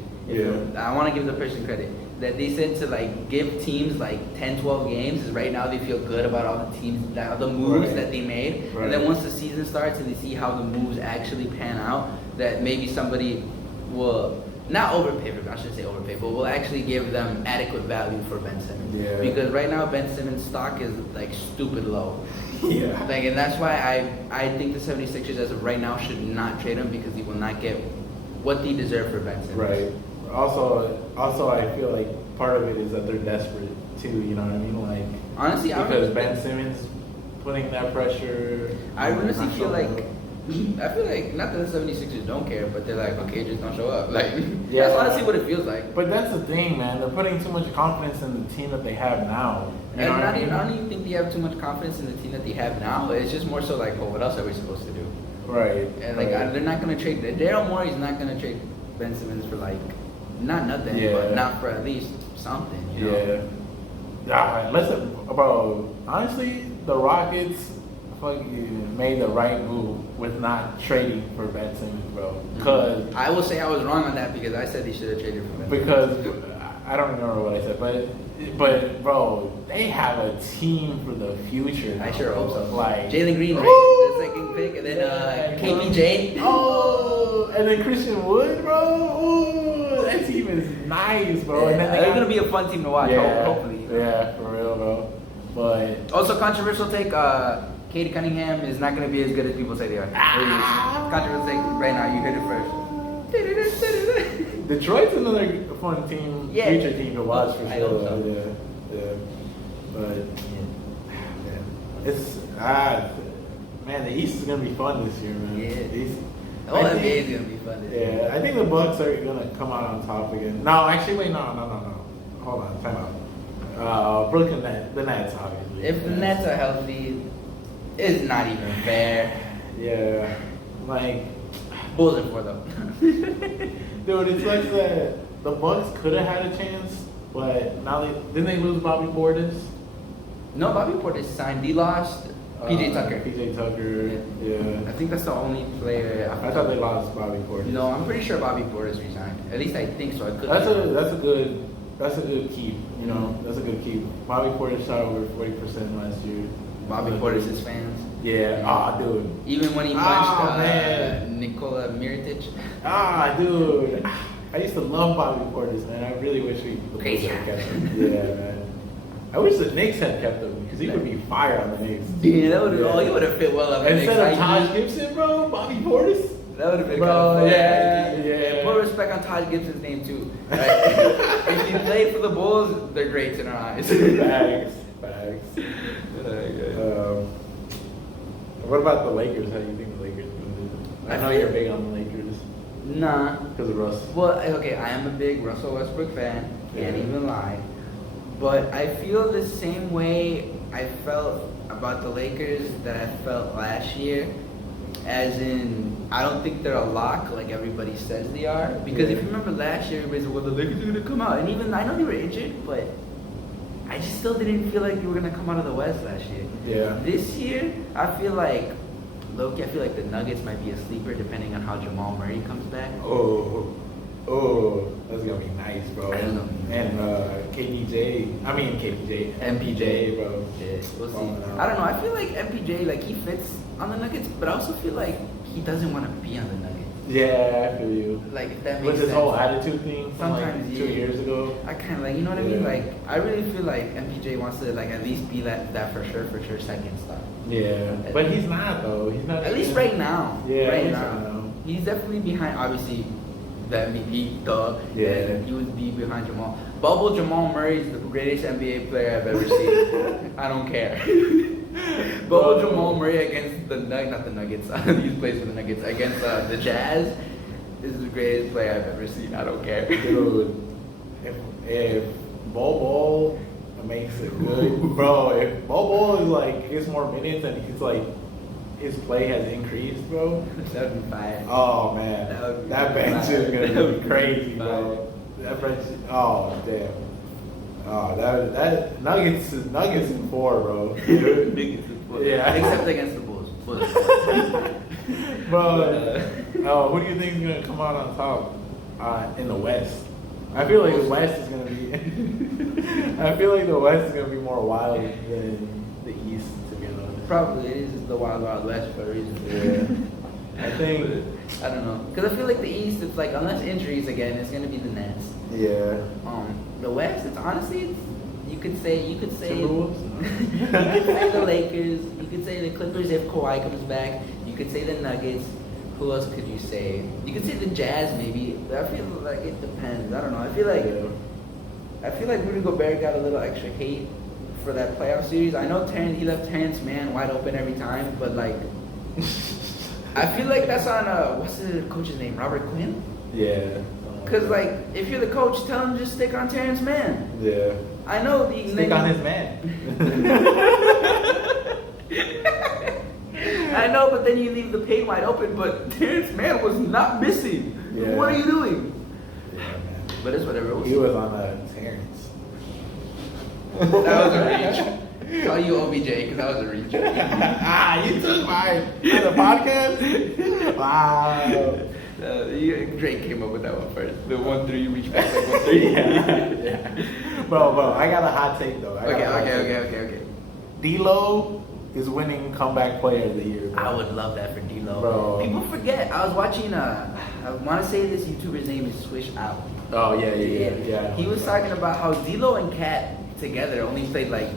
I want to give the person credit that they said to like give teams like 10, 12 games, because right now they feel good about all the teams, the moves that they made, and then once the season starts and they see how the moves actually pan out, that maybe somebody will not overpay for, I shouldn't say overpay, but will actually give them adequate value for Ben Simmons. Yeah. Because right now Ben Simmons' stock is like stupid low. Yeah. Like, and that's why I think the 76ers as of right now should not trade him, because he will not get what they deserve for Ben Simmons. Right. Also, I feel like part of it is that they're desperate too. You know what I mean? Like, Honestly, because Ben Simmons putting that pressure. I honestly not feel showing like up. I feel like not that the 76ers don't care, but they're like, okay, just don't show up. Like, Yeah. that's honestly what it feels like. But that's the thing, man. They're putting too much confidence in the team that they have now. You And know what I mean? I don't even think they have too much confidence in the team that they have now. It's just more so like, well, what else are we supposed to do? Right. And like, right. they're not gonna trade. Daryl Morey's not gonna trade Ben Simmons for like, not nothing, but not for at least something. You know? Yeah. Listen, bro. Honestly, the Rockets fucking made the right move with not trading for Ben Simmons, bro. Because I will say I was wrong on that, because I said they should have traded for Ben. because I don't remember what I said, but bro, they have a team for the future. I now, sure bro. hope so. Like Jalen Green, Ooh! right? The second pick, and then KPJ. Oh, and then Christian Wood, bro. Ooh, that team is nice, bro. And then They're gonna be a fun team to watch. Hopefully. Yeah, for real, bro. But Also, controversial take. Cade Cunningham is not gonna be as good as people say they are. Controversial take right now. You heard it first. Detroit's another fun team, Yeah. future team to watch for I sure. hope so. Yeah. But man, it's man, the East is gonna be fun this year, man. Yeah. The East, Oh, I the think- NBA is gonna be fun. This year. Yeah, I think the Bucks are gonna come out on top again. No, actually, wait, no. Hold on, time out. Brooklyn Nets, the Nets, obviously. If the Nets are healthy, it's not even fair. Yeah, like, Bulls are for though. dude, it sucks that the Bucks could have had a chance, but now didn't they lose Bobby Portis? No, Bobby Portis signed. He lost PJ Tucker. PJ Tucker, I yeah. think that's the only player. I thought they lost Bobby Portis. No, I'm pretty sure Bobby Portis resigned. At least I think so. I could. That's a good keep. You know, that's a good keep. Bobby Portis shot over 40% last year. Bobby Portis' fans. Yeah. Dude. Even when he punched man. Nikola Mirotic. Dude. I used to love Bobby Portis, man. I really wish the Bulls Crazy. had kept him. Yeah, man. I wish the Knicks had kept him because he would be fire on the Knicks. Yeah, that would have. Oh, he would have fit well up. Instead of Taj Gibson, bro, Bobby Portis. That would have been Bro, kind of fun. yeah. Put respect on Taj Gibson's name too. Right? If he played for the Bulls, they're greats in our eyes. Facts. Okay. What about the Lakers? How do you think the Lakers going to do? I know you're big on the Lakers Nah. because of Russ. Well, okay, I am a big Russell Westbrook fan. Can't Yeah. even lie. But I feel the same way I felt about the Lakers that I felt last year. As in, I don't think they're a lock like everybody says they are. Because if you remember last year, everybody's like, well, the Lakers are going to come out. And even, I know they were injured, but I just still didn't feel like they were going to come out of the West last year. Yeah. This year, I feel like, low-key, I feel like the Nuggets might be a sleeper depending on how Jamal Murray comes back. Oh, that's gonna be nice, bro. I know. And MPJ, bro. Yeah, we'll see. Oh, no. I don't know. I feel like MPJ, like, he fits on the Nuggets, but I also feel like he doesn't want to be on the Nuggets. Yeah, I feel you. Like, if that makes With sense. his whole attitude thing from Sometimes, like 2 yeah. years ago. I kind of like, you know what I mean? Yeah. Like, I really feel like MPJ wants to, like, at least be that for sure second star. Yeah, but he's not though. He's not. At least right now. Yeah, right at least now. right now. He's definitely behind, obviously, the MVP, Yeah. and he would be behind Jamal. Bubble Jamal Murray is the greatest NBA player I've ever seen. I don't care. Bo Jamal Murray against not the Nuggets. He's plays for the Nuggets against the Jazz. This is the greatest play I've ever seen. I don't care. Dude, if Bol makes it good, bro. If Bol is like gets more minutes and he's like his play has increased, bro. That would be fine. Oh man, that bench is gonna be crazy, bro. Fine. That bench. Oh damn. Oh, that Nuggets in 4, bro. Nuggets in 4. Yeah. Except against the Bulls. Bro, who do you think is gonna come out on top in the West? I feel like the West is gonna be. I feel like the West is gonna be more wild than the East, to be honest. Probably it is the Wild Wild West for a reason. Yeah. I think. I don't know, because I feel like the East, it's like unless injuries again, it's gonna be the Nets. Yeah. The West, it's honestly, you could say Timberwolves? you could say the Lakers. You could say the Clippers if Kawhi comes back. You could say the Nuggets. Who else could you say? You could say the Jazz maybe. I feel like it depends. I don't know. I feel like Rudy Gobert got a little extra hate for that playoff series. I know he left Terrence Mann wide open every time, but like, I feel like that's on what's the coach's name? Robert Quinn. Yeah. Cause like, if you're the coach, tell him just stick on Terrence Mann. Yeah. I know the Stick on his man. I know, but then you leave the paint wide open. But Terrence Mann was not missing. Yeah. What are you doing? Yeah, man. But it's whatever. He was on Terrence. That was a reach. Call you OBJ because that was a reach. You took mine on the podcast. Wow. Drake came up with that one first. The 1-3 you reach back like 1-3. Yeah. Bro, I got a hot take though. Okay. D-Lo is winning comeback player of the year, bro. I would love that for D-Lo. Bro. People forget. I was watching. I want to say this YouTuber's name is Swish Out. Oh yeah. He was talking about how D-Lo and Cat together only played like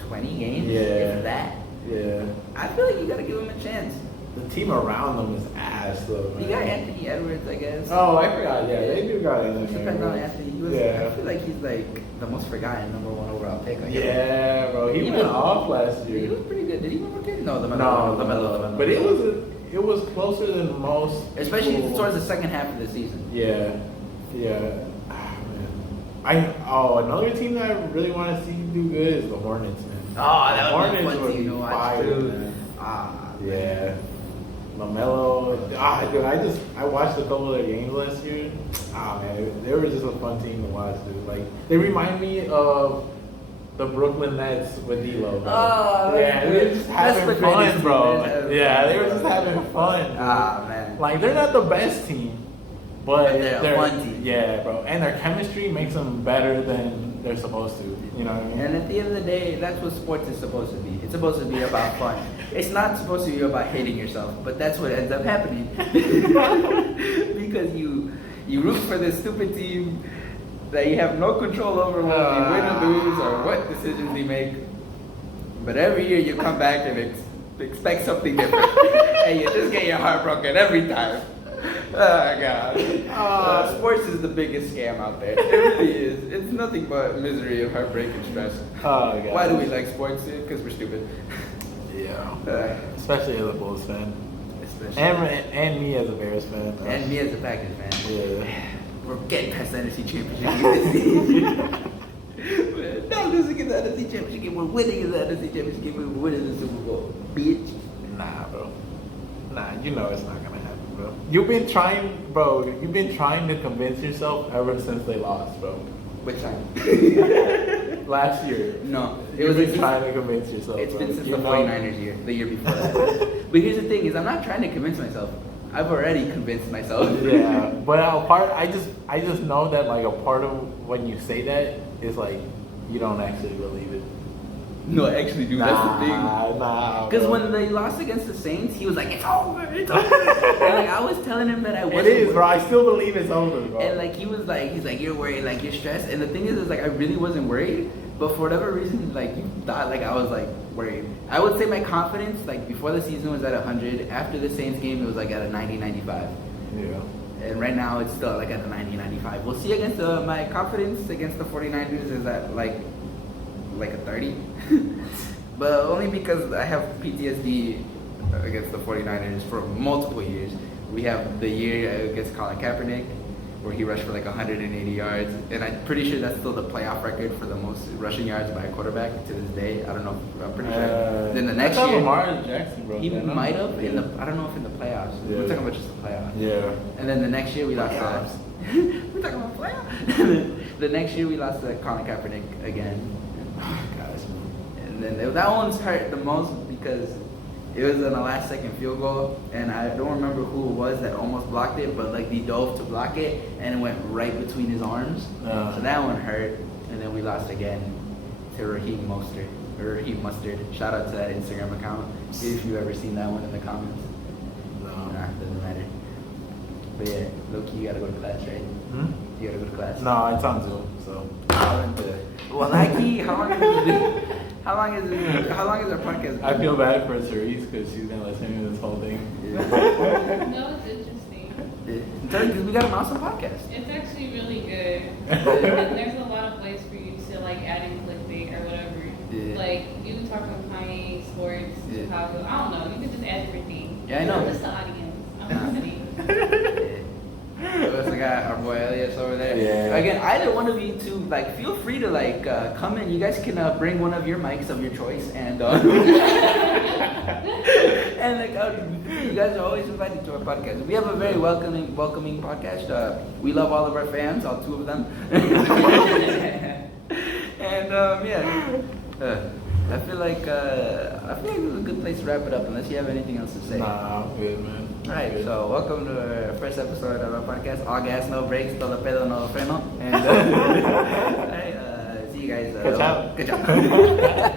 20 games. Yeah. If that. Yeah. I feel like you gotta give him a chance. The team around them is ass though, man. You got Anthony Edwards, I guess. Oh, I forgot. Yeah, they do got Anthony. Depends on Anthony. I feel like he's like the most forgotten number 1 overall pick. Yeah, bro. He went off last year. He was pretty good. Did he win okay? No, the No. Melo. But it was closer than most. Especially people. towards the second half of the season. Yeah. Ah, man. Another team that I really want to see do good is the Hornets, man. Oh, that would be Hornets fun team to watch fire, too. man. Yeah. LaMelo. Dude, I watched a couple of their games last year. Man, they were just a fun team to watch, dude. Like, they remind me of the Brooklyn Nets with D'Lo. Oh, yeah, they were just having fun, bro. Yeah, they were just having fun. Man. Like, they're not the best team, but they're a fun team. Yeah, bro. And their chemistry makes them better than they're supposed to. You know what I mean? And at the end of the day, that's what sports is supposed to be. It's supposed to be about fun. It's not supposed to be about hating yourself, but that's what ends up happening. Because you root for this stupid team that you have no control over when they win or lose or what decisions they make. But every year you come back and expect something different. And you just get your heart broken every time. Oh God. Sports is the biggest scam out there. It really is. It's nothing but misery and heartbreak and stress. Oh God. Why do we like sports? Because we're stupid. Yeah. Especially as a Bulls fan. Especially. And me as a Bears fan. And me as a Packers fan. Yeah. We're getting past the NFC Championship game. We're not losing in the NFC Championship game. We're winning in the NFC Championship game. We're winning the Super Bowl. Bitch. Nah, bro. Nah, you know it's not gonna happen, bro. You've been trying to convince yourself ever since they lost, bro. Which time? Last year. No. You've been trying to convince yourself. It's been bro. since You the know? 49ers year, the year before that. But here's the thing is I'm not trying to convince myself. I've already convinced myself. Yeah, but I just know that like a part of when you say that is like you don't actually believe it. No, I actually do. That's the thing. Nah. Because bro. when they lost against the Saints, he was like, "It's over, it's over." And like I was telling him that I wasn't. It is, bro. I still believe it's over, bro. And like he's like, "You're worried, like you're stressed." And the thing is like I really wasn't worried, but for whatever reason, like you thought like I was like worried. I would say my confidence, like before the season, was at 100. After the Saints game, it was like at a 90, 95. Yeah. And right now, it's still like at a 90, 95. We'll see against my confidence against the 49ers is at like a 30. but only because I have PTSD against the 49ers for multiple years. We have the year against Colin Kaepernick, where he rushed for like 180 yards, and I'm pretty sure that's still the playoff record for the most rushing yards by a quarterback to this day. I don't know. I'm pretty sure. Then the next year, Lamar Jackson broke he that, no? might have in the. I don't know if in the playoffs. Yeah. We're talking about just the playoffs. Yeah. And then the next year we lost. We're talking about playoffs. The next year we lost to Colin Kaepernick again. Guys. And then that one's hurt the most because it was in a last second field goal, and I don't remember who it was that almost blocked it, but like he dove to block it, and it went right between his arms. So that one hurt, and then we lost again to Raheem Mustard. Shout out to that Instagram account if you've ever seen that one in the comments. No. Nah, doesn't matter. But yeah, low-key, you gotta go to class, right? Hmm? You gotta go to class. No, it's on Zoom, so. Well, Nike, how long is our podcast? I feel bad for Cerise because she's gonna listen to this whole thing. Yeah. No, it's interesting. Because we got an awesome podcast. It's actually really good. And there's a lot of ways for you to like add in clickbait or whatever. Yeah. Like you talk about Kanye, sports, Yeah. Chicago. I don't know. You can just add everything. Yeah, I know. Just the audience. I'm listening. We also got our boy Elias over there. Yeah. Again, either one of you two, like, feel free to like come in. You guys can bring one of your mics of your choice, and and like you guys are always invited to our podcast. We have a very welcoming podcast. We love all of our fans, all two of them. And yeah. I feel like this is a good place to wrap it up, unless you have anything else to say. Nah, I'm good, man. All right, so welcome to our first episode of our podcast. All gas, no brakes, todo pedo, no freno. And all right, see you guys. Good job. Good job.